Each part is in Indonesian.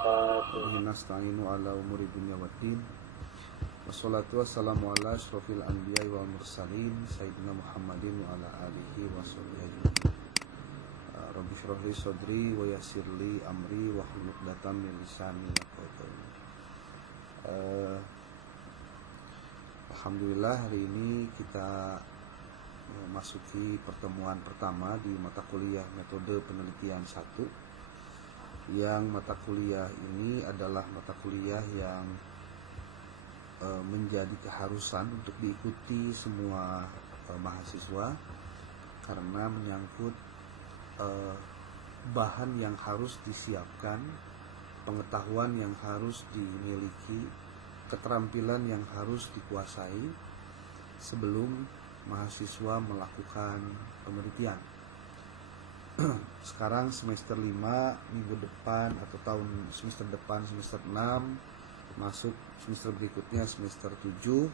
wabarakatuh. Bihi nasta'inu ala umuri dunya waddin. Wassalatu wassalamu ala asyrafil anbiya'i wal mursalin Sayyidina Muhammadin wa ala alihi wa sahbihi ajma'in. Rabbi shrah li sadri wa yassir li amri wa hlul 'uqdatam min lisani yafqahu qawli. Alhamdulillah, hari ini kita masuki pertemuan pertama di mata kuliah metode penelitian 1, yang mata kuliah ini adalah mata kuliah yang menjadi keharusan untuk diikuti semua mahasiswa karena menyangkut bahan yang harus disiapkan, pengetahuan yang harus dimiliki, keterampilan yang harus dikuasai sebelum mahasiswa melakukan penelitian. Sekarang semester 5, minggu depan atau tahun semester depan semester 6, masuk semester berikutnya semester 7.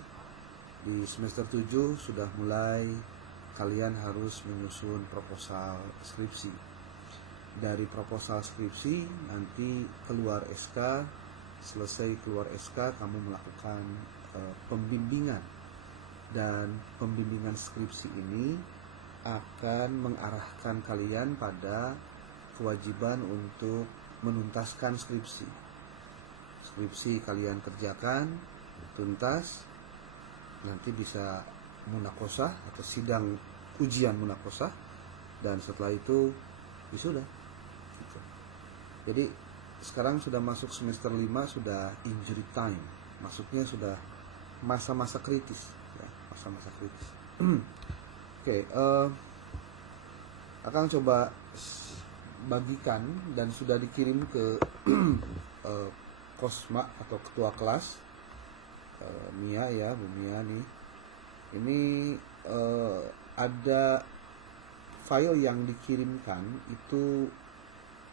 Di semester 7 sudah mulai kalian harus menyusun proposal skripsi. Dari proposal skripsi nanti keluar SK. Selesai keluar SK, kamu melakukan pembimbingan, dan pembimbingan skripsi ini akan mengarahkan kalian pada kewajiban untuk menuntaskan skripsi. Skripsi kalian kerjakan tuntas, nanti bisa munakosah atau sidang ujian munakosah, dan setelah itu wisuda gitu. Jadi sekarang sudah masuk semester 5, sudah injury time, masuknya sudah masa-masa kritis ya, masa-masa kritis. Oke, akan coba bagikan dan sudah dikirim ke Kosma atau ketua kelas Mia ya, Bu Mia nih. Ini ada file yang dikirimkan. Itu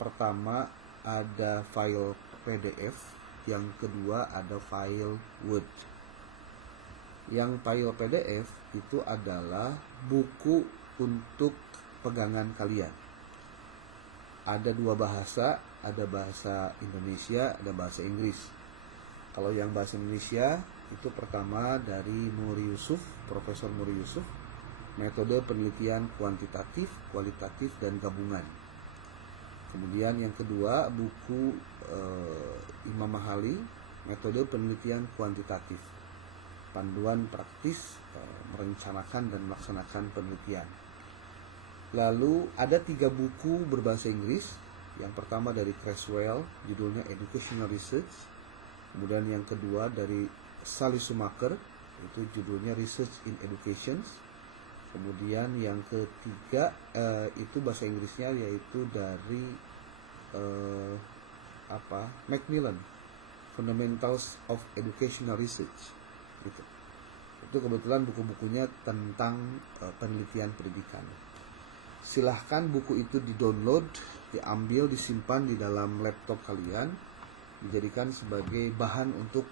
pertama ada file PDF, yang kedua ada file Word. Yang file PDF itu adalah buku untuk pegangan kalian. Ada 2 bahasa, ada bahasa Indonesia, ada bahasa Inggris. Kalau yang bahasa Indonesia itu pertama dari Muri Yusuf, Profesor Muri Yusuf, metode penelitian kuantitatif, kualitatif, dan gabungan. Kemudian yang kedua buku Imam Mahali, metode penelitian kuantitatif, panduan praktis merencanakan dan melaksanakan penelitian. Lalu ada 3 buku berbahasa Inggris. Yang pertama dari Creswell, judulnya Educational Research. Kemudian yang kedua dari Sally Schumacher, itu judulnya Research in Education. Kemudian yang ketiga itu bahasa Inggrisnya, yaitu dari Macmillan, Fundamentals of Educational Research. Itu kebetulan buku-bukunya tentang penelitian pendidikan. Silahkan buku itu di-download, diambil, disimpan di dalam laptop kalian, dijadikan sebagai bahan untuk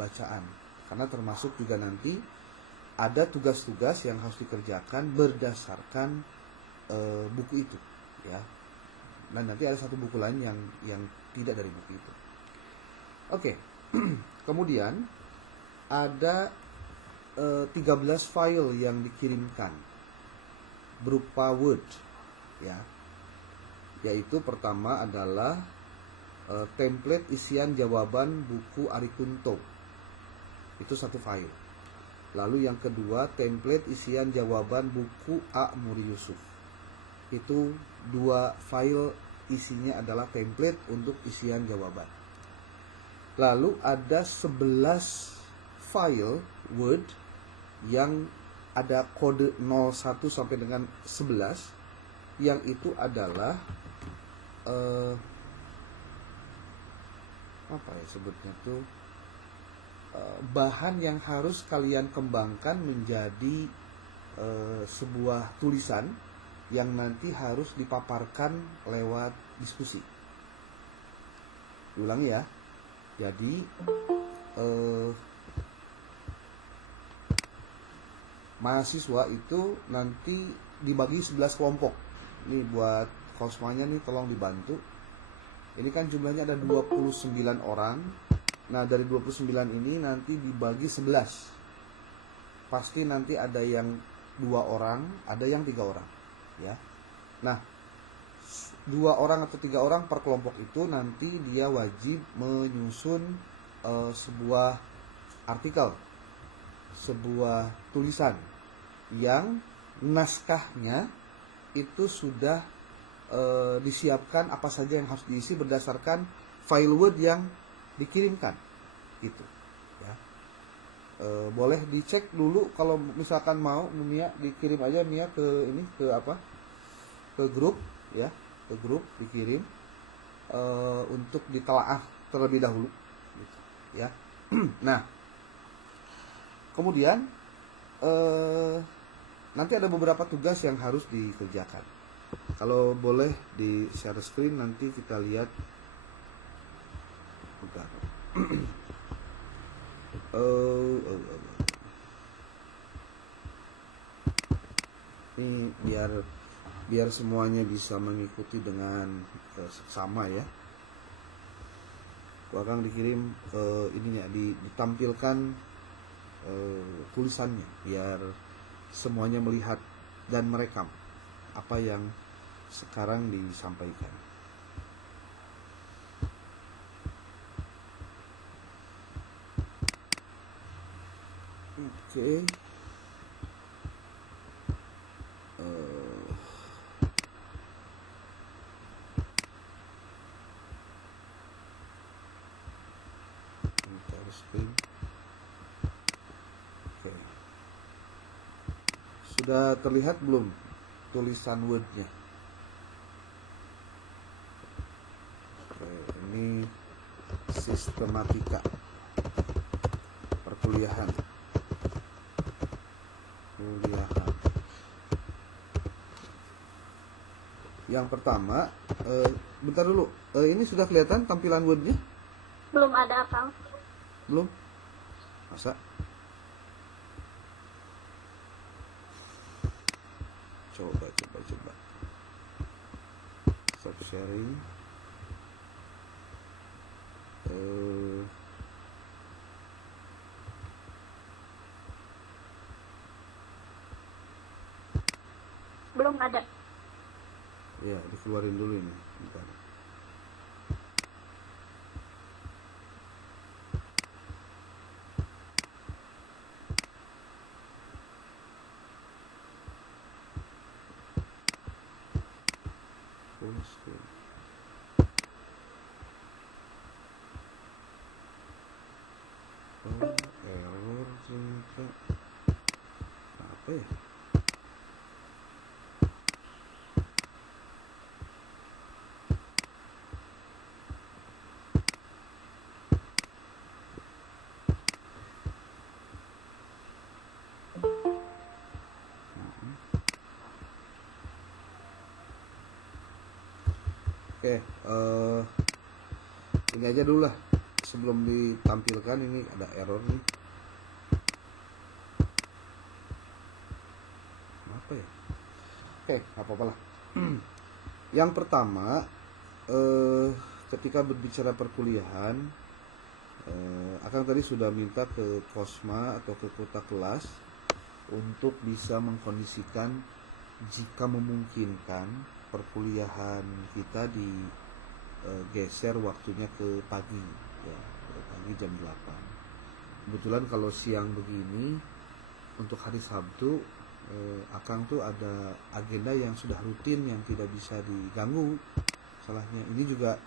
bacaan. Karena termasuk juga nanti ada tugas-tugas yang harus dikerjakan berdasarkan buku itu, ya. Dan nanti ada satu buku lain yang tidak dari buku itu. Oke. Kemudian ada 13 file yang dikirimkan berupa Word, ya. Yaitu pertama adalah template isian jawaban buku Ari Kunto. Itu 1 file. Lalu yang kedua, template isian jawaban buku A. Muri Yusuf. Itu 2 file, isinya adalah template untuk isian jawaban. Lalu ada 11 file Word yang ada kode 01 sampai dengan 11, yang itu adalah apa ya sebutnya tuh, bahan yang harus kalian kembangkan menjadi sebuah tulisan yang nanti harus dipaparkan lewat diskusi. Ulangi ya. Jadi mahasiswa itu nanti dibagi 11 kelompok. Nih buat kosmanya nih, tolong dibantu. Ini kan jumlahnya ada 29 orang. Nah, dari 29 ini nanti dibagi 11. Pasti nanti ada yang 2 orang, ada yang 3 orang, ya. Nah, 2 orang atau 3 orang per kelompok itu nanti dia wajib menyusun sebuah artikel, sebuah tulisan yang naskahnya itu sudah disiapkan apa saja yang harus diisi berdasarkan file Word yang dikirimkan itu, ya. Boleh dicek dulu kalau misalkan mau Mia, dikirim aja Mia ke ini, ke apa, ke grup, ya, ke grup dikirim untuk ditelaah terlebih dahulu gitu, ya. Nah, kemudian nanti ada beberapa tugas yang harus dikerjakan. Kalau boleh di share screen nanti kita lihat. Bentar. Ini biar semuanya bisa mengikuti dengan sama, ya. Aku akan dikirim ininya, ditampilkan tulisannya biar semuanya melihat dan merekam apa yang sekarang disampaikan. Oke. Screen. Oke. Sudah terlihat belum tulisan Word-nya? Oke, ini sistematika perkuliahan. Yang pertama, bentar dulu. Ini sudah kelihatan tampilan Word-nya? Belum ada, Kang. Belum? Masa? Coba. Stop sharing. Belum ada. Ya, dikeluarin dulu ini. Bentar. Full screen. Error ternyata. Apa ya? Oke, ini aja dulu lah sebelum ditampilkan. Ini ada error nih. Apa ya? Oke, apa-apa lah. Yang pertama, ketika berbicara perkuliahan, Akang tadi sudah minta ke Kosma atau ke kota kelas untuk bisa mengkondisikan jika memungkinkan perkuliahan kita digeser waktunya ke pagi, ya, ke pagi jam 8. Kebetulan kalau siang begini untuk hari Sabtu, Akang tuh ada agenda yang sudah rutin yang tidak bisa diganggu. Salahnya ini juga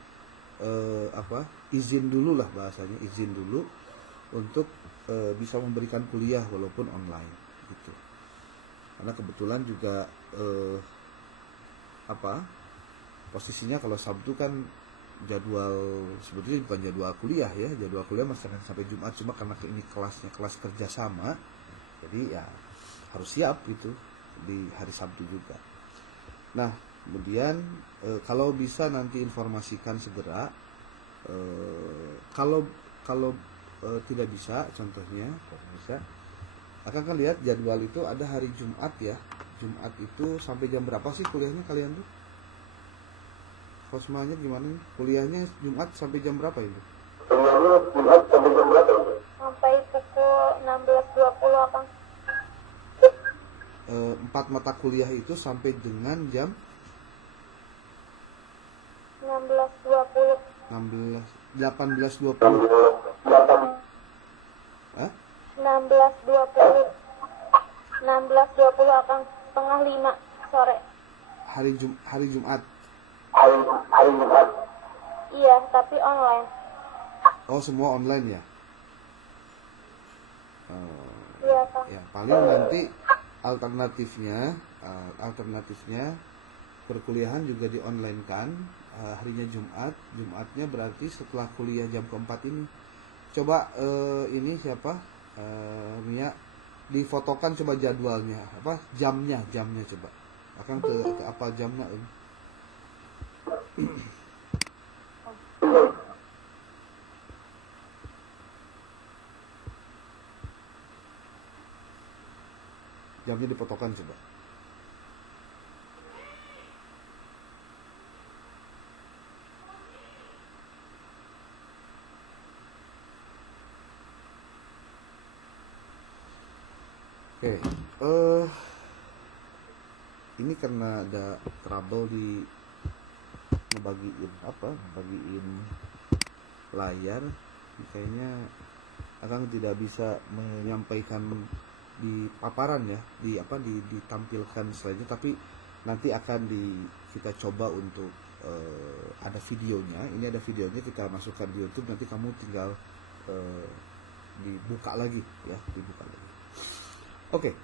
izin dulu lah bahasanya, izin dulu untuk bisa memberikan kuliah walaupun online gitu. Karena kebetulan juga posisinya kalau Sabtu kan jadwal sebetulnya bukan jadwal kuliah, ya, jadwal kuliah masih sampai Jumat, cuma karena ini kelasnya kelas kerjasama, jadi ya harus siap gitu di hari Sabtu juga. Nah, kemudian kalau bisa nanti informasikan segera. Kalau tidak bisa, contohnya kalau bisa, akan lihat jadwal itu ada hari Jumat, ya. Jumat itu sampai jam berapa sih kuliahnya kalian tuh? Kalau semuanya gimana nih? Kuliahnya Jumat sampai jam berapa ini? Sampai pukul 16.20 Akang. 4 mata kuliah itu sampai dengan jam 16.20. 18.20. Hah? 16.20. 16.20 Akang. Setengah 5 sore. Hari Jumat. Iya, tapi online. Oh, semua online ya? Iya, Kang. Ya, paling nanti alternatifnya perkuliahan juga di online kan. Harinya Jumatnya berarti setelah kuliah jam keempat ini. Coba ini siapa? Mia difotokan coba jadwalnya, jamnya coba. Akan ke apa jamnya? Jamnya difotokan coba. Oke, ini karena ada trouble di ngebagiin layar, kayaknya Akang tidak bisa menyampaikan di paparan ya, ditampilkan slide-nya, tapi nanti akan kita coba untuk ada videonya. Ini ada videonya, kita masukkan di YouTube, nanti kamu tinggal dibuka lagi. Oke.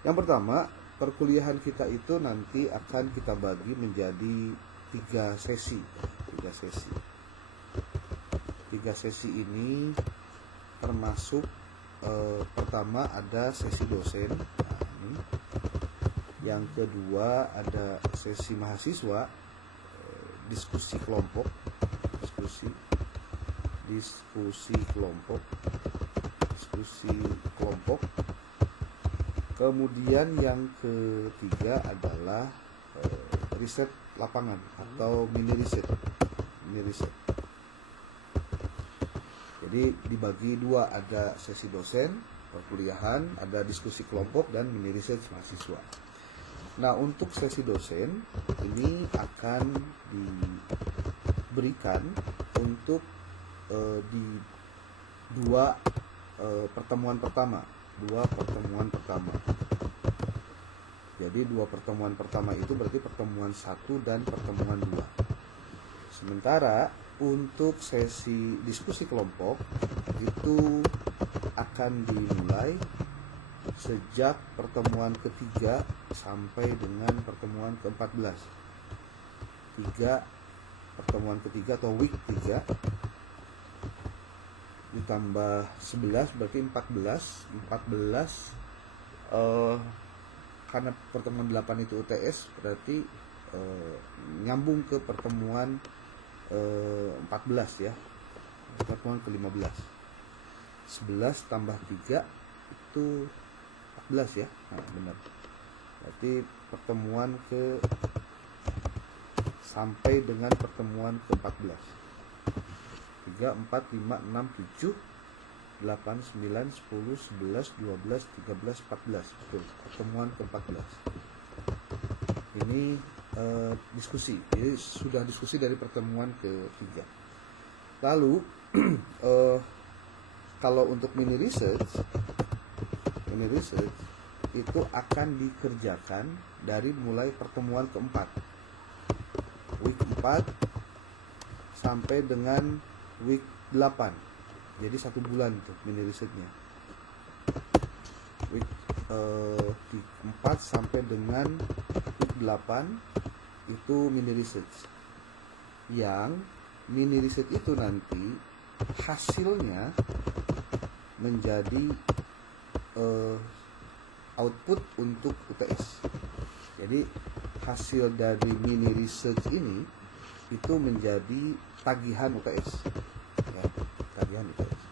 Yang pertama, perkuliahan kita itu nanti akan kita bagi menjadi 3 sesi. 3 sesi ini termasuk pertama ada sesi dosen. Nah, ini. Yang kedua ada sesi mahasiswa, diskusi kelompok. Kemudian yang ketiga adalah riset lapangan atau mini riset. Jadi dibagi 2, ada sesi dosen perkuliahan, ada diskusi kelompok dan mini riset mahasiswa. Nah, untuk sesi dosen ini akan diberikan untuk di 2 pertemuan pertama. Jadi 2 pertemuan pertama itu berarti pertemuan 1 dan pertemuan 2. Sementara untuk sesi diskusi kelompok itu akan dimulai sejak pertemuan ketiga sampai dengan pertemuan ke-14. 3 pertemuan ketiga atau week 3 ditambah 11 berarti 14 karena pertemuan 8 itu UTS, berarti nyambung ke pertemuan 14 ya, pertemuan ke-15. 11 tambah 3 itu 14 ya. Nah, benar. Berarti pertemuan sampai dengan pertemuan ke-14. 3, 4, 5, 6, 7, 8, 9, 10, 11, 12, 13, 14. Betul, pertemuan ke-14. Ini diskusi. Jadi sudah diskusi dari pertemuan ke-3. Lalu kalau untuk mini research itu akan dikerjakan dari mulai pertemuan ke-4. Week 4 sampai dengan week 8. Jadi 1 bulan tuh mini risetnya. Week 4 sampai dengan week 8 itu mini research. Yang mini riset itu nanti hasilnya menjadi output untuk UTS. Jadi hasil dari mini research ini itu menjadi tagihan UTS. Ya, tagihan UTS.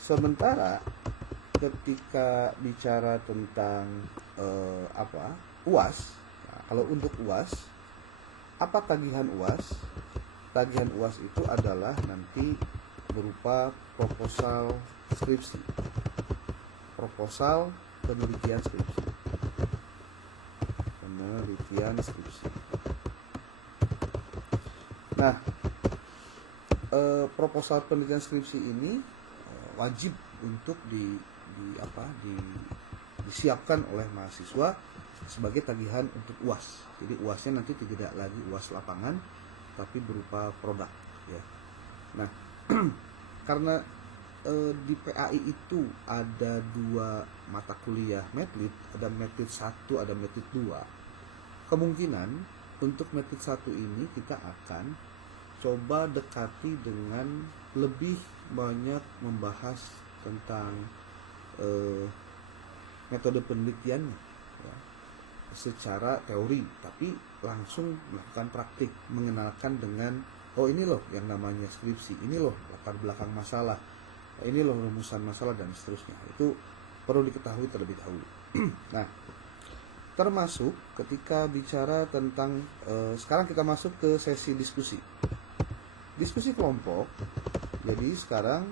Sementara ketika bicara tentang UAS, nah, kalau untuk UAS Apa tagihan UAS? Tagihan UAS itu adalah nanti berupa proposal skripsi, proposal penelitian skripsi, Nah, proposal penelitian skripsi ini wajib untuk disiapkan oleh mahasiswa sebagai tagihan untuk UAS. Jadi UASnya nanti tidak lagi UAS lapangan, tapi berupa produk, ya. Nah, karena di PAI itu ada 2 mata kuliah medlit, ada medlit 1, ada medlit 2. Kemungkinan untuk medlit 1 ini kita akan coba dekati dengan lebih banyak membahas tentang metode penelitiannya, ya, secara teori, tapi langsung melakukan praktik, mengenalkan dengan ini loh yang namanya skripsi, ini loh latar belakang masalah, ini loh rumusan masalah, dan seterusnya. Itu perlu diketahui terlebih dahulu. Nah, termasuk ketika bicara tentang sekarang kita masuk ke sesi diskusi kelompok. Jadi sekarang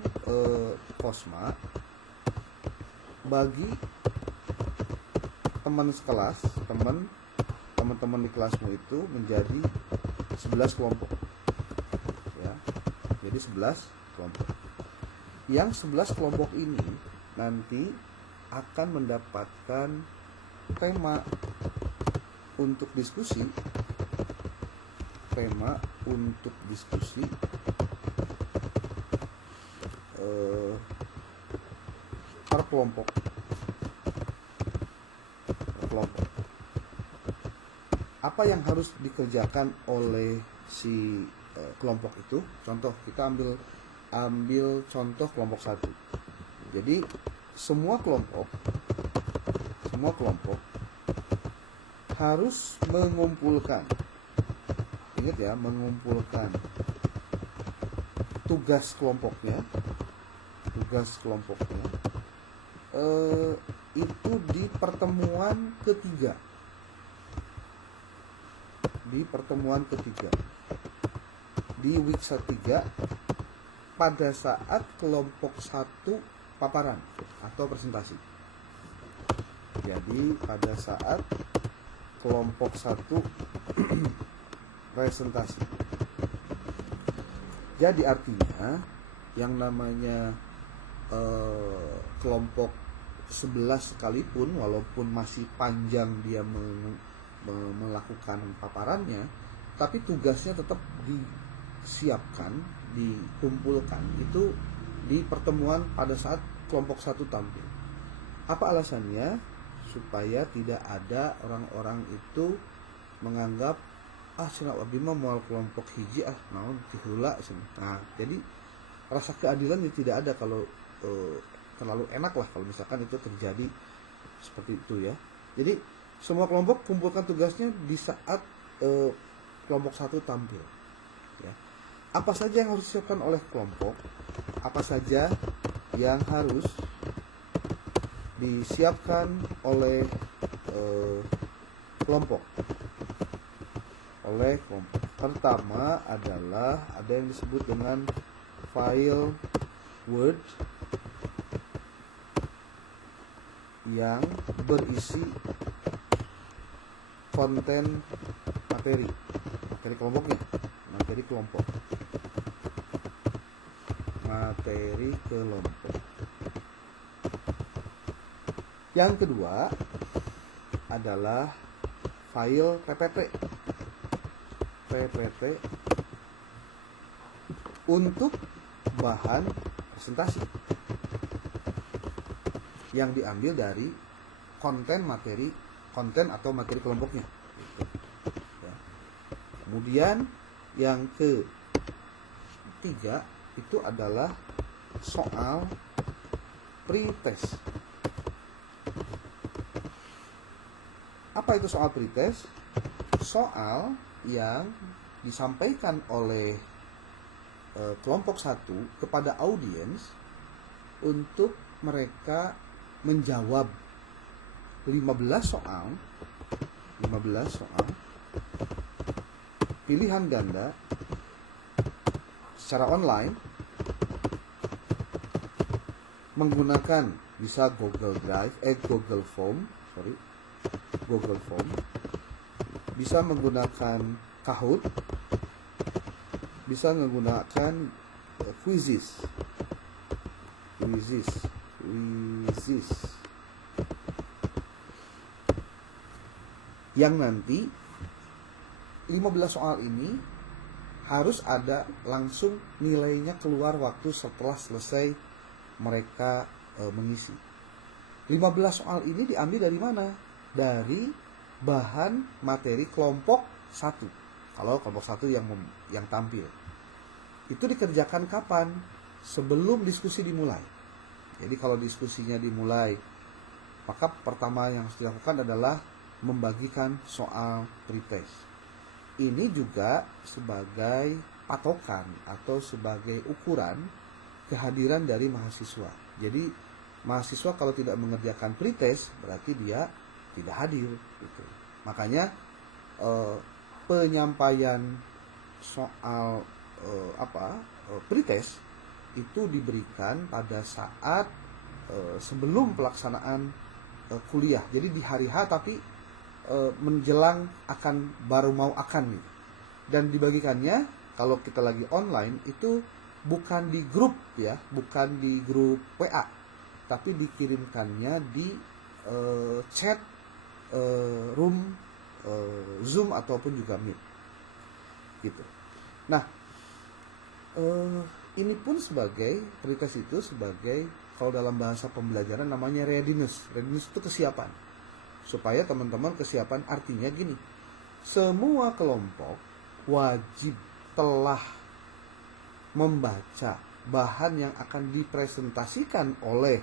Kosma bagi teman sekelas, teman-teman di kelasmu itu menjadi 11 kelompok, ya. Jadi 11 kelompok. Yang 11 kelompok ini nanti akan mendapatkan tema untuk diskusi per kelompok. Apa yang harus dikerjakan oleh si kelompok itu? Contoh, kita ambil contoh kelompok 1. Jadi semua kelompok harus mengumpulkan, ingat ya, mengumpulkan tugas kelompoknya itu di pertemuan ketiga, di week 3 pada saat kelompok 1 paparan atau presentasi. Jadi pada saat kelompok 1 presentasi. Jadi artinya yang namanya kelompok 11 sekalipun, walaupun masih panjang dia melakukan paparannya, tapi tugasnya tetap disiapkan, dikumpulkan itu di pertemuan pada saat kelompok 1 tampil. Apa alasannya? Supaya tidak ada orang-orang itu menganggap cenah abdi mah moal kelompok hiji naon tihula. Nah, jadi rasa keadilan tidak ada kalau terlalu enak lah kalau misalkan itu terjadi seperti itu, ya. Jadi semua kelompok kumpulkan tugasnya di saat kelompok 1 tampil, ya. Apa saja yang harus disiapkan oleh kelompok? Apa saja yang harus disiapkan oleh kelompok? Pertama adalah ada yang disebut dengan file Word yang berisi konten materi kelompoknya, materi kelompok. Yang kedua adalah file PPT untuk bahan presentasi yang diambil dari konten atau materi kelompoknya, ya. Kemudian yang ketiga itu adalah soal pretest. Apa itu soal pretest? Soal yang disampaikan oleh kelompok 1 kepada audiens untuk mereka menjawab 15 soal pilihan ganda secara online menggunakan bisa Google Drive, Google Form, bisa menggunakan Kahoot, bisa menggunakan Quizzes, yang nanti 15 soal ini harus ada langsung nilainya keluar waktu setelah selesai mereka mengisi. 15 soal ini diambil dari mana? Dari bahan materi kelompok 1. Kalau kelompok 1 yang tampil. Itu dikerjakan kapan? Sebelum diskusi dimulai. Jadi kalau diskusinya dimulai, maka pertama yang harus dilakukan adalah membagikan soal pretest. Ini juga sebagai patokan atau sebagai ukuran kehadiran dari mahasiswa. Jadi mahasiswa kalau tidak mengerjakan pretest berarti dia tidak hadir gitu. Makanya penyampaian soal pretest itu diberikan pada saat sebelum pelaksanaan kuliah. Jadi di hari H tapi menjelang baru mau akan gitu. Dan dibagikannya kalau kita lagi online itu bukan di grup ya, bukan di grup WA, tapi dikirimkannya di chat room Zoom ataupun juga Meet gitu. Nah, ini pun sebagai pretest itu sebagai, kalau dalam bahasa pembelajaran namanya readiness. Readiness itu kesiapan. Supaya teman-teman kesiapan artinya gini. Semua kelompok wajib telah membaca bahan yang akan dipresentasikan oleh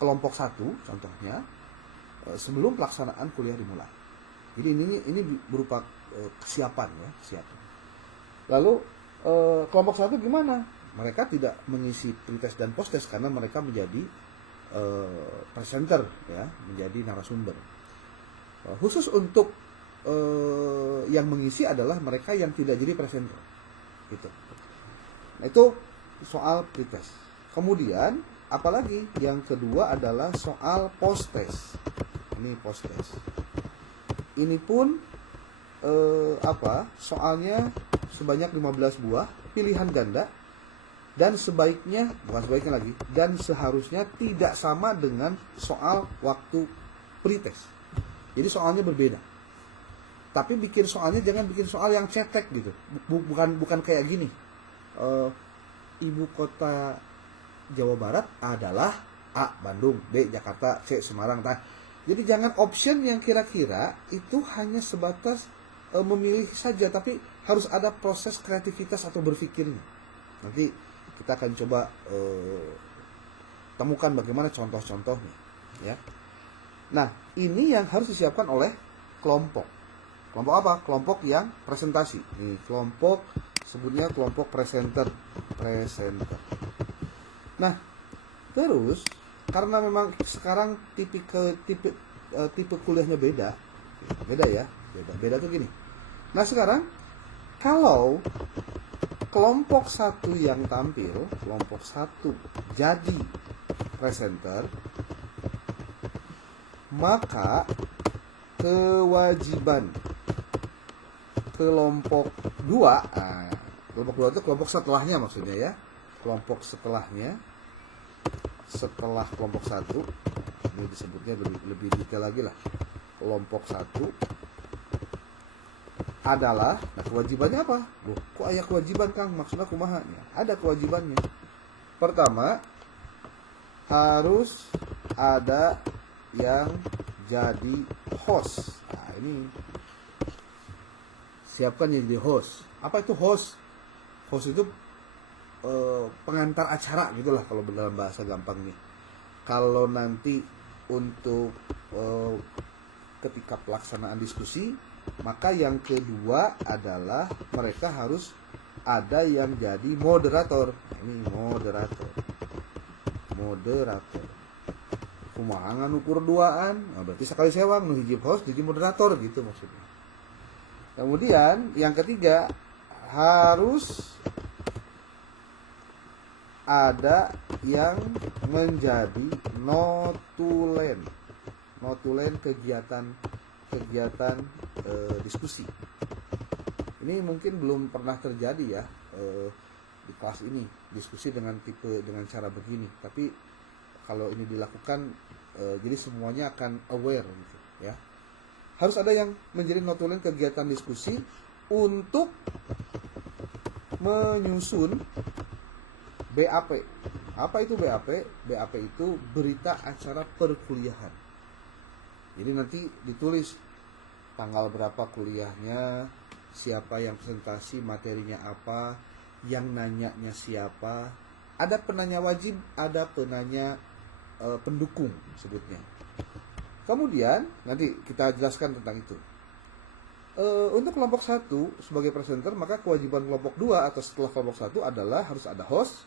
kelompok 1 contohnya sebelum pelaksanaan kuliah dimulai. Jadi ini berupa kesiapan ya, kesiapan. Lalu kelompok 1 gimana? Mereka tidak mengisi pretest dan posttest karena mereka menjadi presenter ya, menjadi narasumber. Khusus untuk yang mengisi adalah mereka yang tidak jadi presenter. Gitu. Nah, itu soal pretest. Kemudian apalagi yang kedua adalah soal posttest. Ini posttest. Ini pun soalnya sebanyak 15 buah pilihan ganda dan sebaiknya, bukan sebaiknya lagi, dan seharusnya tidak sama dengan soal waktu pretest. Jadi soalnya berbeda. Tapi bikin soalnya jangan bikin soal yang cetek gitu. Bukan kayak gini. Ibu kota Jawa Barat adalah A. Bandung, B. Jakarta, C. Semarang. Jadi jangan option yang kira-kira itu hanya sebatas memilih saja, tapi harus ada proses kreativitas atau berpikirnya. Nanti kita akan coba temukan bagaimana contoh-contohnya, ya. Nah, ini yang harus disiapkan oleh kelompok. Kelompok apa? Kelompok yang presentasi. Ini kelompok, sebutnya kelompok presenter. Nah, terus karena memang sekarang tipe kuliahnya beda ya, beda tuh gini. Nah, sekarang kalau kelompok 1 yang tampil, kelompok 1 jadi presenter, maka kewajiban kelompok 2, kelompok 2 itu kelompok setelahnya maksudnya ya. Kelompok setelahnya setelah kelompok 1, ini disebutnya lebih detail lagi lah. Kelompok 1 adalah, nah kewajibannya apa? Loh, kok aya kewajiban Kang? Maksudnya kumaha? Ada kewajibannya. Pertama, harus ada yang jadi host. Nah, ini siapkan yang jadi host. Apa itu host? Host itu pengantar acara gitulah kalau dalam bahasa gampangnya. Kalau nanti untuk ketika pelaksanaan diskusi, maka yang kedua adalah mereka harus ada yang jadi moderator. Ini moderator. Kumaha ngukur duaan? Nah, berarti sekali sewang nu hiji host jadi moderator gitu maksudnya. Kemudian yang ketiga, harus ada yang menjadi notulen. Notulen kegiatan diskusi. Ini mungkin belum pernah terjadi ya di kelas ini, diskusi dengan cara begini. Tapi kalau ini dilakukan, jadi semuanya akan aware gitu ya. Harus ada yang menjadi notulen kegiatan diskusi untuk menyusun BAP. Apa itu BAP? BAP itu berita acara perkuliahan. Jadi nanti ditulis tanggal berapa kuliahnya, siapa yang presentasi, materinya apa, yang nanyanya siapa. Ada penanya wajib, ada penanya pendukung sebutnya. Kemudian nanti kita jelaskan tentang itu. Untuk kelompok 1 sebagai presenter, maka kewajiban kelompok 2 atau setelah kelompok 1 adalah harus ada host,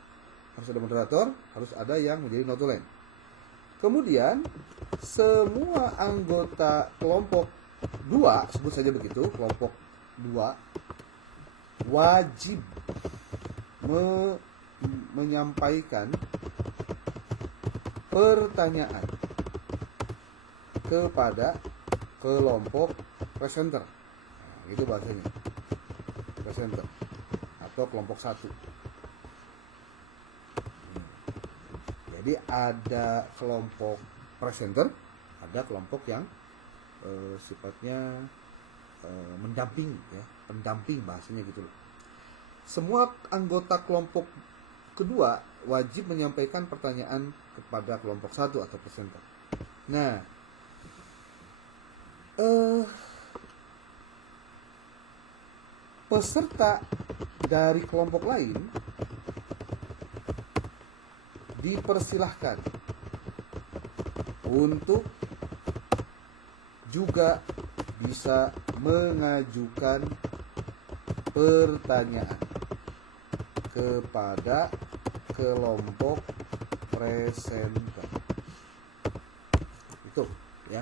harus ada moderator, harus ada yang menjadi notulen. Kemudian semua anggota kelompok 2, sebut saja begitu, kelompok 2 wajib menyampaikan pertanyaan kepada kelompok presenter. Nah, itu bahasanya. Presenter atau kelompok 1. Jadi ada kelompok presenter, ada kelompok yang sifatnya mendamping ya, pendamping bahasanya gitu loh. Semua anggota kelompok kedua wajib menyampaikan pertanyaan kepada kelompok 1 atau presenter. Nah, peserta dari kelompok lain dipersilahkan untuk juga bisa mengajukan pertanyaan kepada kelompok presenter. Itu ya.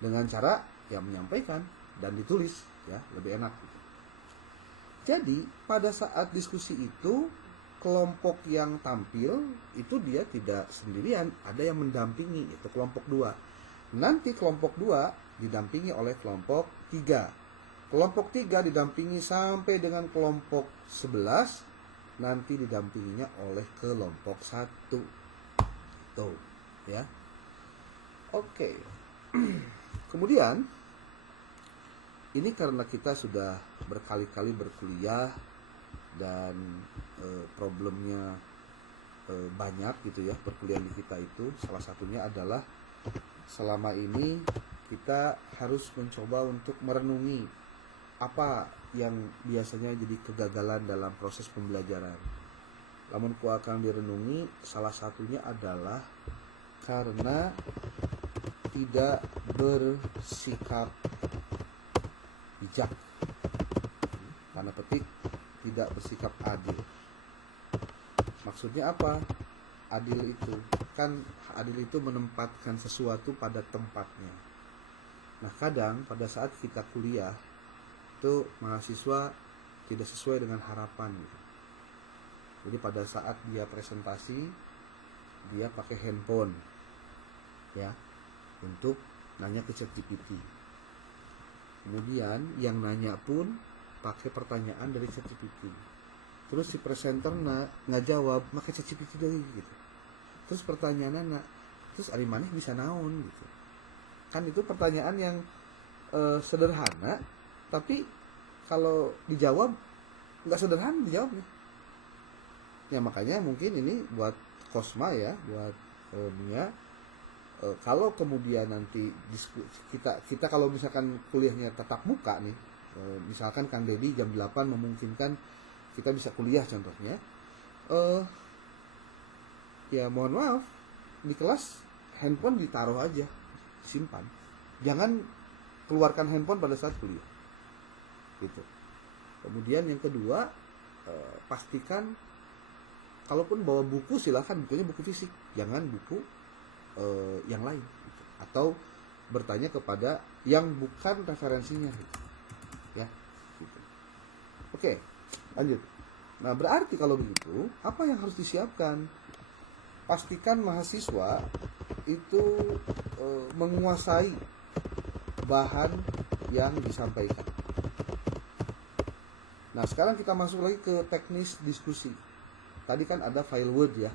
Dengan cara yang menyampaikan dan ditulis ya, lebih enak. Jadi pada saat diskusi itu, kelompok yang tampil itu dia tidak sendirian, ada yang mendampingi, itu kelompok 2. Nanti kelompok 2 didampingi oleh kelompok 3. Kelompok 3 didampingi sampai dengan kelompok 11, nanti didampinginya oleh kelompok 1. Tuh, ya. Oke. Kemudian ini karena kita sudah berkali-kali berkuliah dan problemnya banyak gitu ya perkuliahan di kita itu. Salah satunya adalah selama ini kita harus mencoba untuk merenungi apa yang biasanya jadi kegagalan dalam proses pembelajaran. Namun ku akan direnungi, salah satunya adalah karena tidak bersikap bijak, tanda petik tidak bersikap adil. Maksudnya apa? Adil itu menempatkan sesuatu pada tempatnya. Nah, kadang pada saat kita kuliah itu mahasiswa tidak sesuai dengan harapan gitu. Jadi pada saat dia presentasi, dia pakai handphone ya untuk nanya ke ChatGPT. Kemudian yang nanya pun pakai pertanyaan dari ChatGPT. Terus si presenter nggak jawab, pakai ChatGPT deui gitu. Terus pertanyaannya terus ari maneh bisa naon gitu. Kan itu pertanyaan yang sederhana, tapi kalau dijawab nggak sederhana dijawabnya. Ya makanya mungkin ini buat Kosma ya, buat Mia. Kalau kemudian nanti kita kalau misalkan kuliahnya tatap muka nih, misalkan Kang Dedi jam 8 memungkinkan kita bisa kuliah contohnya, ya mohon maaf di kelas handphone ditaruh aja, simpan, jangan keluarkan handphone pada saat kuliah gitu. Kemudian yang kedua, pastikan kalaupun bawa buku silahkan bukunya buku fisik, jangan buku yang lain gitu. Atau bertanya kepada yang bukan referensinya gitu. Ya, Oke, lanjut. Nah, berarti kalau begitu, apa yang harus disiapkan? Pastikan mahasiswa itu menguasai bahan yang disampaikan. Nah, sekarang kita masuk lagi ke teknis diskusi. Tadi kan ada file Word ya.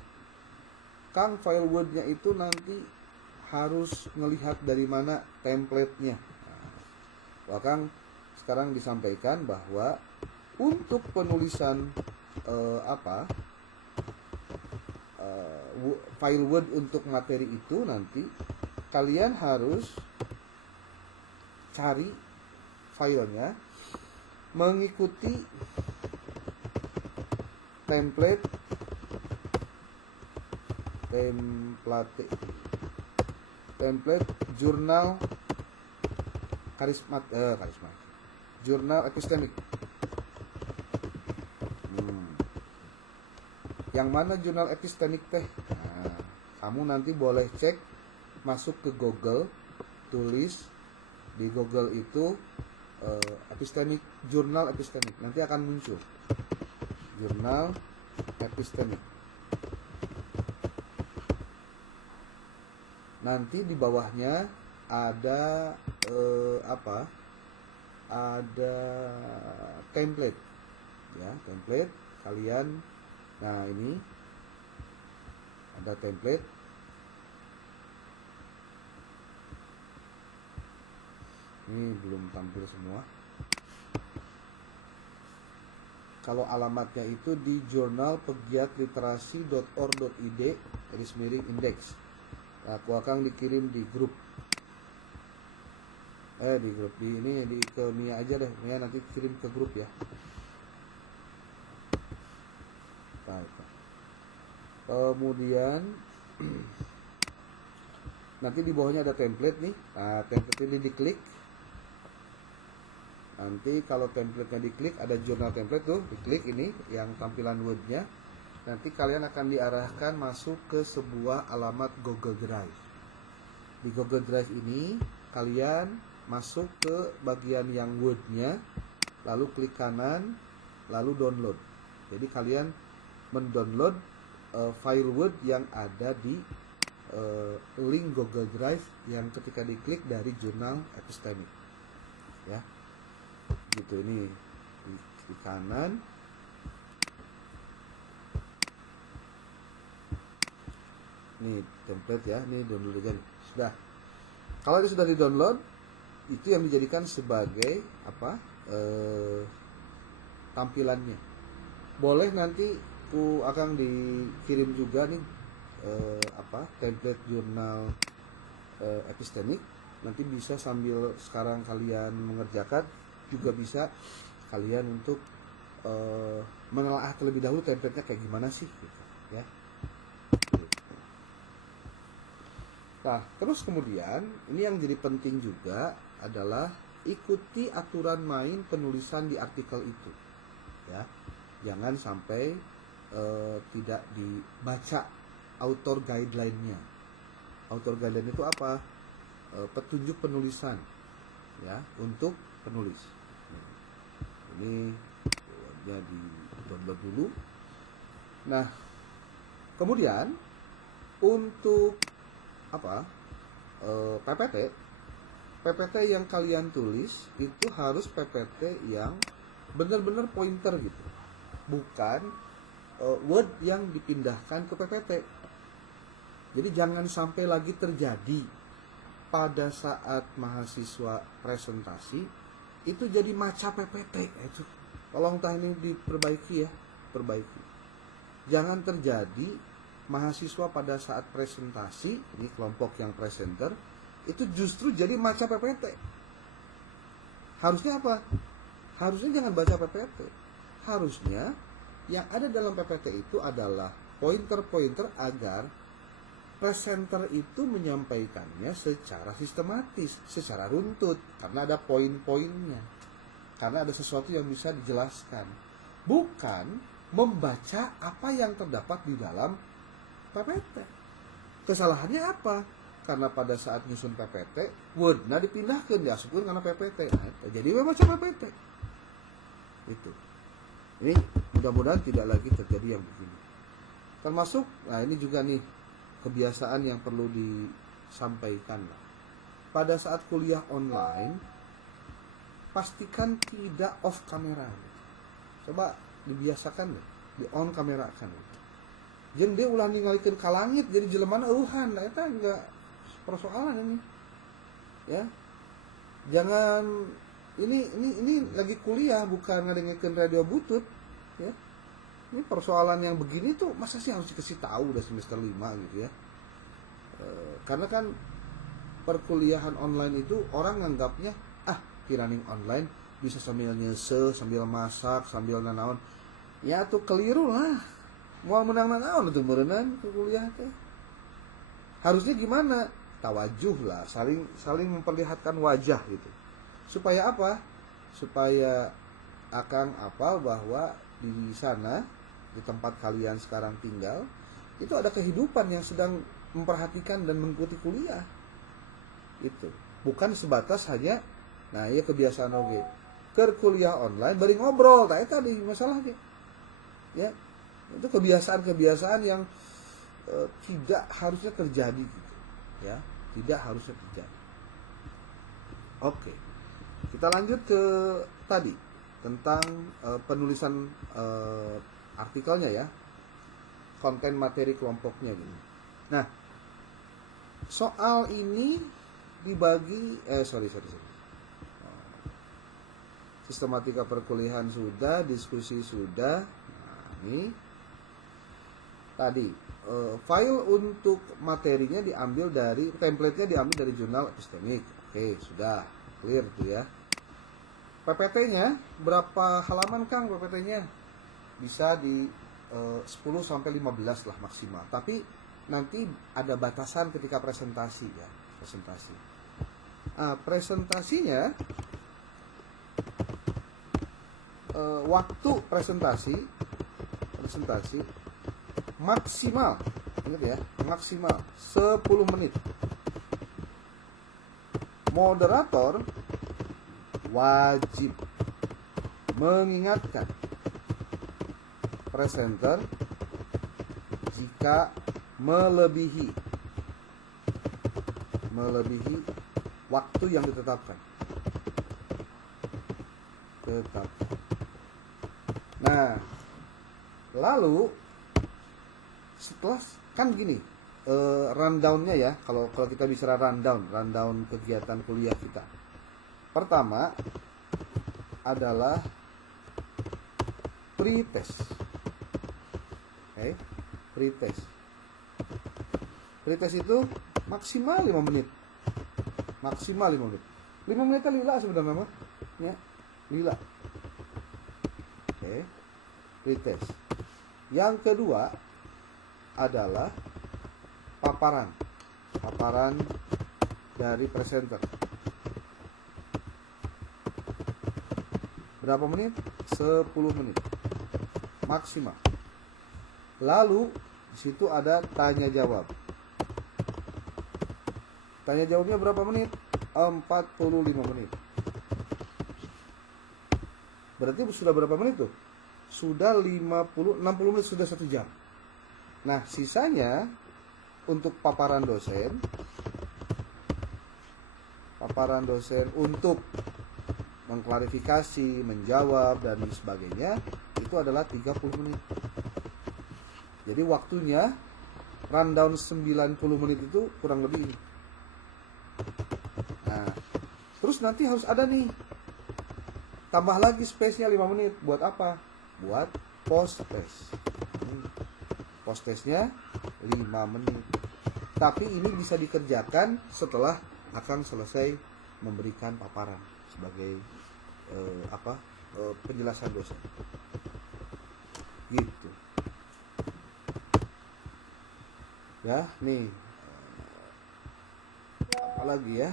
Kang, file Word-nya itu nanti harus ngelihat dari mana template-nya. Nah, Kang sekarang disampaikan bahwa untuk penulisan file Word untuk materi itu nanti kalian harus cari filenya mengikuti template jurnal jurnal epistemik. Yang mana jurnal epistemik teh? Nah, kamu nanti boleh cek, masuk ke Google, tulis di Google itu epistemik, jurnal epistemik, nanti akan muncul jurnal epistemik. Nanti di bawahnya ada ada template ya, template kalian. Nah, ini ada template. Ini belum tampil semua. Kalau alamatnya itu di jurnalpegiatliterasi.org.id/index. Nah, aku akan dikirim di grup. Di ini di ke Mia aja deh. Mia nanti kirim ke grup ya. Baik. Kemudian nanti di bawahnya ada template nih. Nah, template ini diklik. Nanti kalau template-nya diklik, ada jurnal template tuh, diklik ini yang tampilan Word-nya. Nanti kalian akan diarahkan masuk ke sebuah alamat Google Drive. Di Google Drive ini kalian masuk ke bagian yang Word-nya, lalu klik kanan, lalu download. Jadi kalian mendownload file Word yang ada di link Google Drive yang ketika diklik dari jurnal epistemik. Ya. Gitu, ini di kanan. Ini template ya, ini download aja nih. Sudah. Kalau ini sudah di-download, itu yang dijadikan sebagai tampilannya. Boleh nanti aku akan dikirim juga nih template jurnal epistemik. Nanti bisa sambil sekarang kalian mengerjakan, juga bisa kalian untuk menelaah terlebih dahulu template-nya kayak gimana sih gitu, ya. Nah, terus kemudian ini yang jadi penting juga adalah ikuti aturan main penulisan di artikel itu, ya. Jangan sampai tidak dibaca author guideline-nya. Author guideline itu apa? Petunjuk penulisan, ya, untuk penulis. Ini jadi download dulu. Nah, kemudian untuk PPT yang kalian tulis itu harus PPT yang benar-benar pointer gitu, bukan Word yang dipindahkan ke PPT. Jadi jangan sampai lagi terjadi pada saat mahasiswa presentasi itu jadi maca PPT. Itu tolong ini diperbaiki ya, perbaiki. Jangan terjadi mahasiswa pada saat presentasi, ini kelompok yang presenter, itu justru jadi maca PPT. Harusnya apa? Harusnya jangan baca PPT. Harusnya yang ada dalam PPT itu adalah pointer-pointer agar presenter itu menyampaikannya secara sistematis, secara runtut, karena ada poin-poinnya, karena ada sesuatu yang bisa dijelaskan, bukan membaca apa yang terdapat di dalam PPT. Kesalahannya apa? Karena pada saat nyusun PPT, Word-nya dipindahkan, diasupkan karena PPT. Nah, jadi membaca PPT. Itu. Ini mudah-mudahan tidak lagi terjadi yang begini. Termasuk, nah ini juga nih kebiasaan yang perlu disampaikan. Pada saat kuliah online, pastikan tidak off kamera. Coba dibiasakan deh, di on kamera kan. Jadi dia ulah ningalikeun ka langit jadi jelema eueuhan, eta enggak persoalan ini. Ya. Jangan ini lagi kuliah bukan ngadengekeun radio butut, ya. Ini persoalan yang begini tuh masa sih harus dikasih tahu udah semester 5 gitu ya. Karena kan perkuliahan online itu orang nganggapnya kiraning online bisa sambil nyese, sambil masak, sambil nanaon. Ya tuh keliru lah. Mau menang nanaon itu berenang ke kuliah teh. Harusnya gimana? Tawajuh lah, saling memperlihatkan wajah gitu. Supaya apa? Supaya Akang apal bahwa di sana, di tempat kalian sekarang tinggal, itu ada kehidupan yang sedang memperhatikan dan mengikuti kuliah. Itu bukan sebatas hanya ya kebiasaan oge keur kuliah online bari ngobrol tadi masalahnya. Ya, itu kebiasaan-kebiasaan yang tidak harusnya terjadi gitu. Ya, tidak harusnya terjadi. Oke. Kita lanjut ke tadi tentang penulisan artikelnya ya. Konten materi kelompoknya gitu. Nah, soal ini dibagi sistematika perkuliahan sudah, diskusi sudah. Nah, ini tadi file untuk materinya diambil dari template-nya diambil dari jurnal epistemik. Oke, sudah clear tuh ya. PPT-nya berapa halaman Kang PPT-nya? Bisa di 10 sampai 15 lah maksimal. Tapi nanti ada batasan ketika presentasi ya, presentasinya waktu presentasi maksimal, ingat ya, maksimal 10 menit. Moderator wajib mengingatkan presenter jika melebihi waktu yang ditetapkan. Nah, lalu setelah kan gini, rundown-nya ya, kalau kita bicara rundown kegiatan kuliah kita. Pertama adalah pretest. Oke, pretest. Pretest itu maksimal 5 menit. 5 menitnya lila sebenarnya mah. Ya, lila. Oke. Pretest. Yang kedua adalah paparan dari presenter. Berapa menit? 10 menit maksimal. Lalu di situ ada tanya jawab. Tanya jawabnya berapa menit? 45 menit. Berarti sudah berapa menit tuh? Sudah 60 menit, sudah 1 jam. Nah, sisanya untuk paparan dosen untuk mengklarifikasi, menjawab dan sebagainya itu adalah 30 menit. Jadi waktunya rundown 90 menit itu kurang lebih ini. Nah, terus nanti harus ada nih tambah lagi space-nya 5 menit. Buat apa? Buat post test. Post testnya 5 menit. Tapi ini bisa dikerjakan setelah akan selesai memberikan paparan sebagai penjelasan dosen. Gitu. Ya, nih. Apa lagi ya?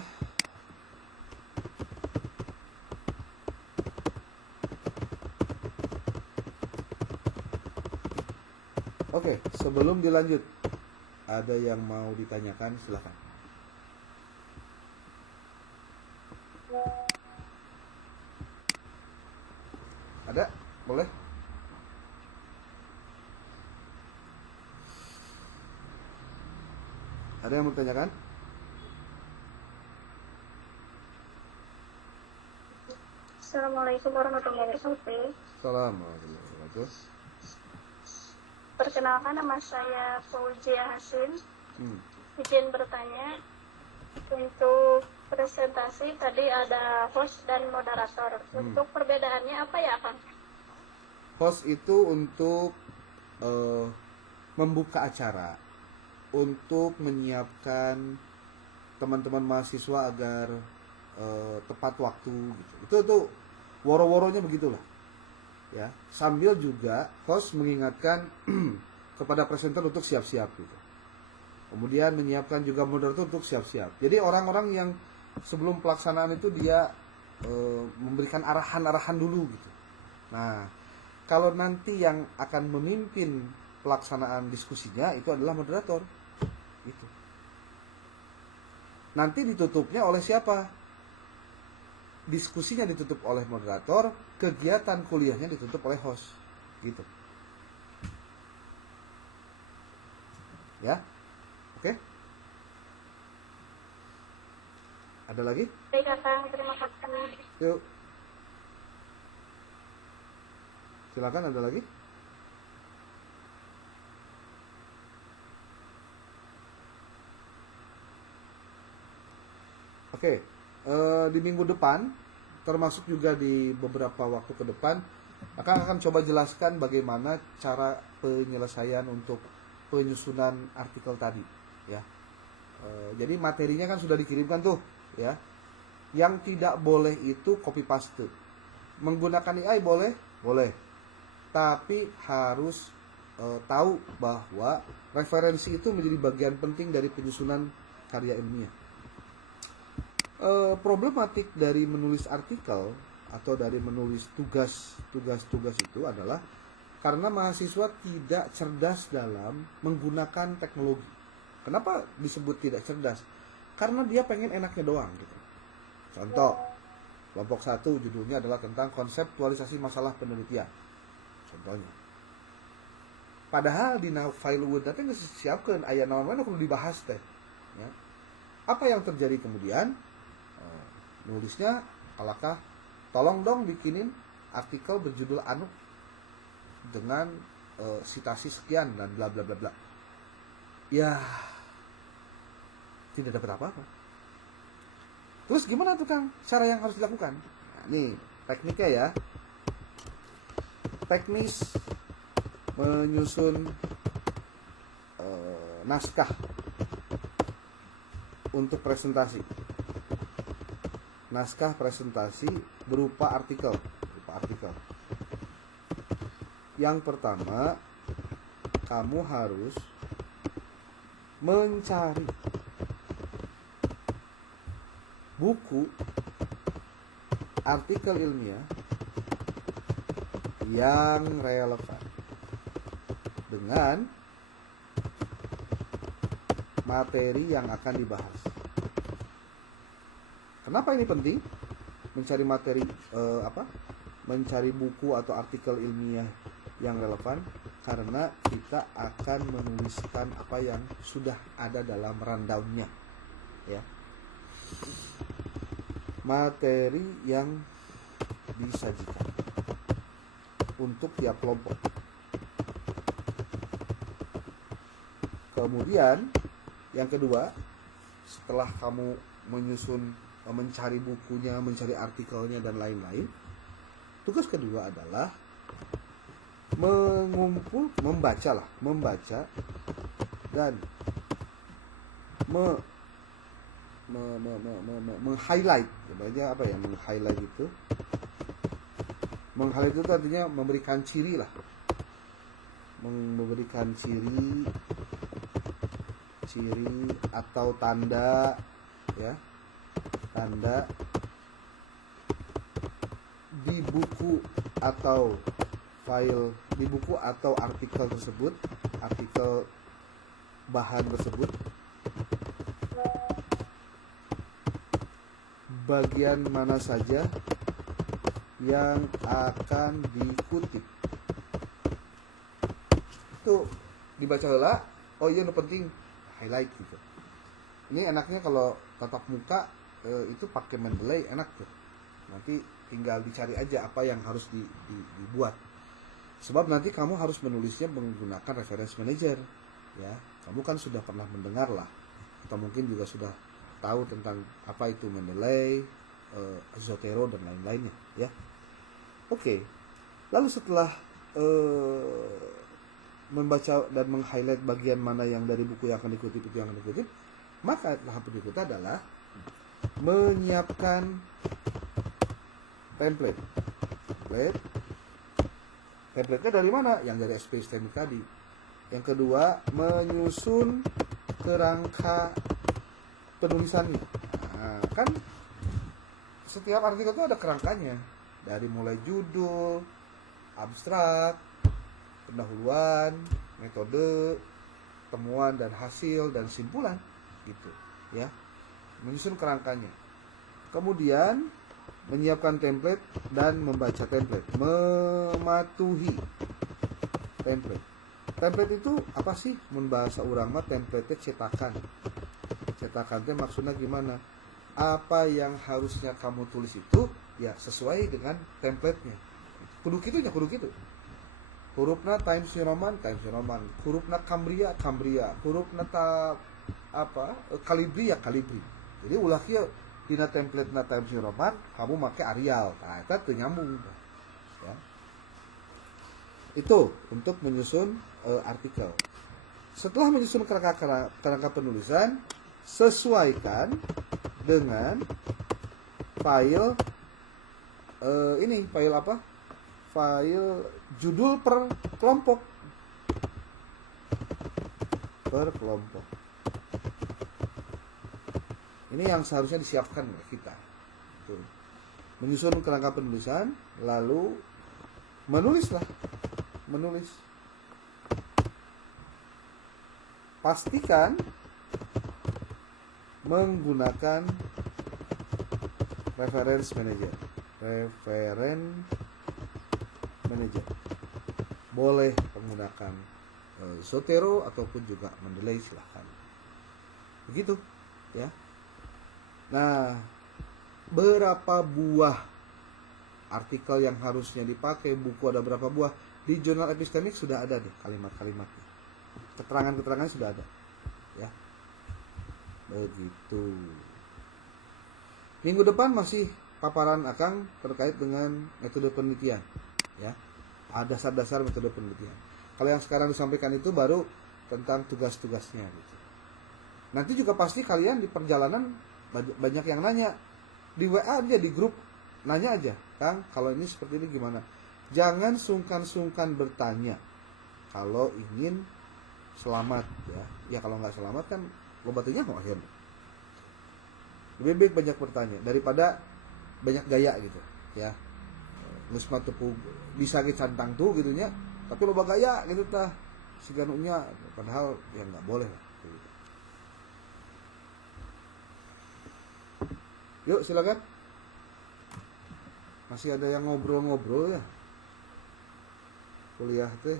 Oke, sebelum dilanjut, ada yang mau ditanyakan, silakan. Ada? Boleh? Ada yang mau ditanyakan? Assalamualaikum warahmatullahi wabarakatuh. Assalamualaikum warahmatullahi wabarakatuh. Perkenalkan, nama saya Fauzia Hasin. Izin bertanya, untuk presentasi tadi ada host dan moderator. Untuk perbedaannya apa ya, Kang? Host itu untuk membuka acara, untuk menyiapkan teman-teman mahasiswa agar tepat waktu gitu. Itu tuh woro-woronya begitulah. Ya, sambil juga host mengingatkan kepada presenter untuk siap-siap gitu. Kemudian menyiapkan juga moderator untuk siap-siap. Jadi orang-orang yang sebelum pelaksanaan itu dia memberikan arahan-arahan dulu gitu. Nah, kalau nanti yang akan memimpin pelaksanaan diskusinya itu adalah moderator. Gitu. Nanti ditutupnya oleh siapa? Diskusinya ditutup oleh moderator, kegiatan kuliahnya ditutup oleh host. Gitu. Ya. Oke? Ada lagi? Baik, Kang. Terima kasih. Yuk. Silakan, ada lagi? Oke. Di minggu depan, termasuk juga di beberapa waktu ke depan, akan coba jelaskan bagaimana cara penyelesaian untuk penyusunan artikel tadi, ya. Jadi materinya kan sudah dikirimkan tuh, ya. Yang tidak boleh itu copy paste. Menggunakan AI boleh, tapi harus tahu bahwa referensi itu menjadi bagian penting dari penyusunan karya ilmiah. Problematik dari menulis artikel atau dari menulis tugas itu adalah karena mahasiswa tidak cerdas dalam menggunakan teknologi. Kenapa disebut tidak cerdas? Karena dia pengen enaknya doang gitu. Contoh, kelompok 1 judulnya adalah tentang konseptualisasi masalah penelitian. Contohnya. Padahal di file Word nanti disiapkan ayat nama-nama perlu dibahas teh. Ya. Apa yang terjadi kemudian? Nulisnya alakah tolong dong bikinin artikel berjudul anu dengan sitasi sekian dan bla bla bla bla. Ya, tidak dapat apa-apa. Terus gimana tuh Kang cara yang harus dilakukan? Nah, nih tekniknya ya. Teknis menyusun naskah untuk presentasi. Naskah presentasi berupa artikel. Yang pertama, kamu harus mencari buku artikel ilmiah yang relevan dengan materi yang akan dibahas. Kenapa ini penting? Mencari materi mencari buku atau artikel ilmiah yang relevan karena kita akan menuliskan apa yang sudah ada dalam rundown-nya, ya. Materi yang disajikan untuk tiap kelompok. Kemudian yang kedua, setelah kamu mencari bukunya, mencari artikelnya dan lain-lain, tugas kedua adalah membaca dan meng-highlight. Sebenarnya apa ya meng-highlight itu? Meng-highlight itu artinya memberikan ciri lah. Memberikan ciri atau tanda, ya. Tanda di buku atau file, di buku atau artikel tersebut, artikel bahan tersebut, bagian mana saja yang akan dikutip. Itu dibaca heula, oh iya nu penting highlight gitu. ini enaknya kalau tatap muka itu pakai Mendeley enak tuh. Nanti tinggal dicari aja apa yang harus dibuat. Sebab nanti kamu harus menulisnya menggunakan reference manager, ya. Kamu kan sudah pernah mendengar lah, atau mungkin juga sudah tahu tentang apa itu Mendeley, Zotero dan lain-lainnya, ya. Oke. Lalu setelah membaca dan meng-highlight bagian mana yang dari buku yang akan dikutip itu yang akan dikutip, maka tahap berikutnya adalah menyiapkan template. Template-nya dari mana? Yang dari SP Systemic tadi. Yang kedua, menyusun kerangka penulisannya. Nah, kan setiap artikel itu ada kerangkanya. Dari mulai judul, abstrak, pendahuluan, metode, temuan dan hasil dan simpulan gitu, ya. Menyusun kerangkanya. Kemudian menyiapkan template dan membaca template, mematuhi template. Template itu apa sih? Mun bahasa urang mah template cetakan. Cetakan teh maksudnya gimana? Apa yang harusnya kamu tulis itu ya sesuai dengan template-nya. Kudu kitu nya, kudu kitu. Hurufna Times New Roman, hurufna Cambria, hurufna Calibri ya Calibri. Jadi ulah kieu dina template na Times New Roman kamu make Arial. Nah, eta teu nyambung. Ya. Itu untuk menyusun artikel. Setelah menyusun kerangka penulisan, sesuaikan dengan file file apa? File judul per kelompok. Ini yang seharusnya disiapkan oleh kita. Tuh. Menyusun kerangka penulisan, lalu menulis. Pastikan menggunakan reference manager. Boleh menggunakan Zotero ataupun juga Mendeley, silahkan. Begitu, ya. Nah, berapa buah artikel yang harusnya dipakai, buku ada berapa buah, di jurnal epistemik sudah ada deh kalimat-kalimatnya. Keterangan-keterangannya sudah ada, ya. Begitu. Minggu depan masih paparan Akang terkait dengan metode penelitian, ya. Ada dasar-dasar metode penelitian. Kalau yang sekarang disampaikan itu baru tentang tugas-tugasnya gitu. Nanti juga pasti kalian di perjalanan banyak yang nanya di WA aja, di grup nanya aja, Kang, kalau ini seperti ini gimana? Jangan sungkan-sungkan bertanya kalau ingin selamat, ya. Ya kalau nggak selamat kan lobatnya kok akhirnya. Lebih baik banyak bertanya daripada banyak gaya gitu, ya. Geus mah teu bisa ge cantang tuh gitunya, tapi loba gaya gitu tah siganunya, padahal ya nggak boleh lah. Gitu. Yuk silakan. Masih ada yang ngobrol-ngobrol ya. Kuliah teh.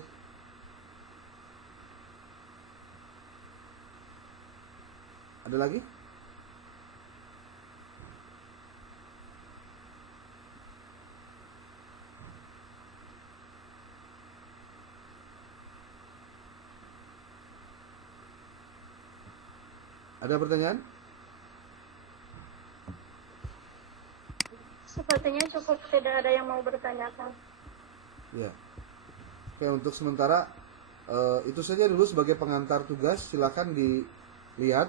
Ada lagi? Ada pertanyaan? Sepertinya cukup, tidak ada yang mau bertanyakan. Ya. Oke, untuk sementara itu saja dulu sebagai pengantar tugas. Silakan dilihat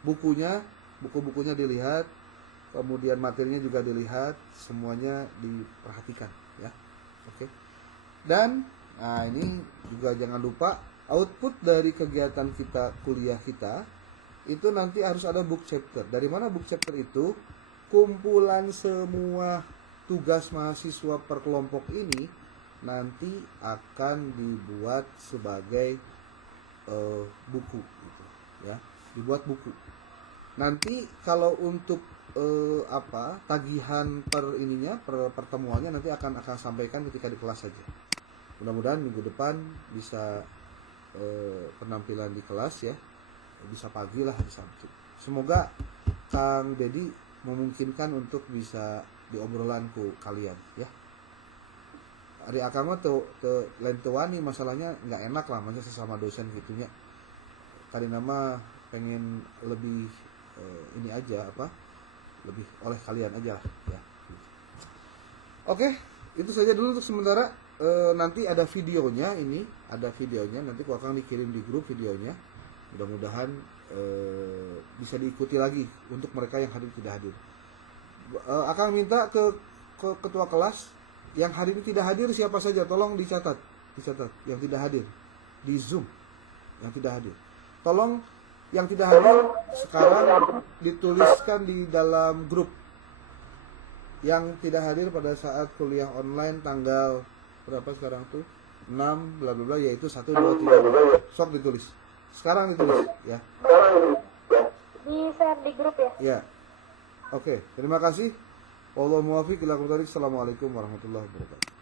buku-bukunya dilihat, kemudian materinya juga dilihat, semuanya diperhatikan, ya. Oke. Dan ini juga jangan lupa output dari kegiatan kita, kuliah kita itu nanti harus ada book chapter. Dari mana book chapter itu? Kumpulan semua tugas mahasiswa per kelompok ini nanti akan dibuat sebagai buku gitu, ya. Dibuat buku. Nanti kalau untuk tagihan per pertemuannya nanti akan sampaikan ketika di kelas saja. Mudah-mudahan minggu depan bisa penampilan di kelas, ya. bisa pagi lah hari Sabtu. Semoga Kang Dedi memungkinkan untuk bisa diobrolanku kalian ya. Ari akang mah tuh lain teu wani, masalahnya nggak enak lah maksudnya sesama dosen gitunya. Karena mah pengen lebih ini aja apa? Lebih oleh kalian aja ya. Oke, itu saja dulu untuk sementara. Nanti ada videonya, ini ada videonya, nanti aku akan dikirim di grup videonya. Mudah-mudahan bisa diikuti lagi untuk mereka yang hadir tidak hadir. Akan minta ke ketua kelas yang hari ini tidak hadir siapa saja, tolong dicatat yang tidak hadir di Zoom, yang tidak hadir. Tolong yang tidak hadir sekarang dituliskan di dalam grup. Yang tidak hadir pada saat kuliah online tanggal berapa sekarang tuh? 6 bla bla bla, yaitu 1 2 3. Sok ditulis. Sekarang ditulis ya. Di share di grup ya. Ya. Oke, terima kasih. Wallahu muwaffiq ila aqwamit thoriq. Assalamualaikum warahmatullahi wabarakatuh.